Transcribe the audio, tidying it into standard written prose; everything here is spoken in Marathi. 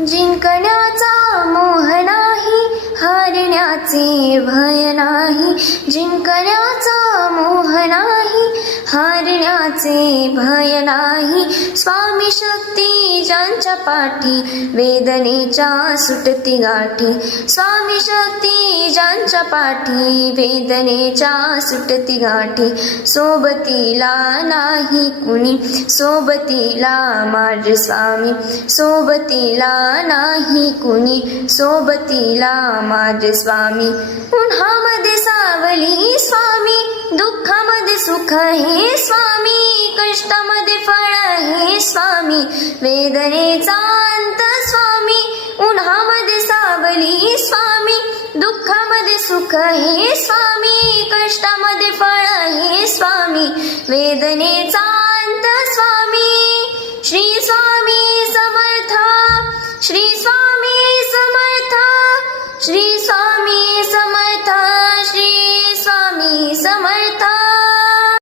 जिंकण्याचा मोह नाही, हारण्याचे भय नाही. जिंकण्याचा मोह नाही, हारण्याचे भय नाही. स्वामी शक्ती ज्यांच्या पाठी, वेदनेच्या सुटती गाठी. स्वामी शक्ती ज्यांच्या पाठी, वेदनेच्या सुटती गाठी. सोबतीला नाही कुणी, सोबतीला माझे स्वामी. सोबतीला नाही कुणी, सोबतीला माझे स्वामी. उन्हामध्ये सावली स्वामी, दुःखामध्ये सुख हे स्वामी. कष्टामध्ये फळ हे स्वामी, वेदनेचा अंत स्वामी. उन्हामध्ये सावली स्वामी, दुःखामध्ये सुख हे स्वामी. कष्टामध्ये फळ हे स्वामी, वेदनेचा अंत स्वामी. श्री स्वामी समर्थ, श्री स्वामी समर्थ, श्री स्वामी समर्थ.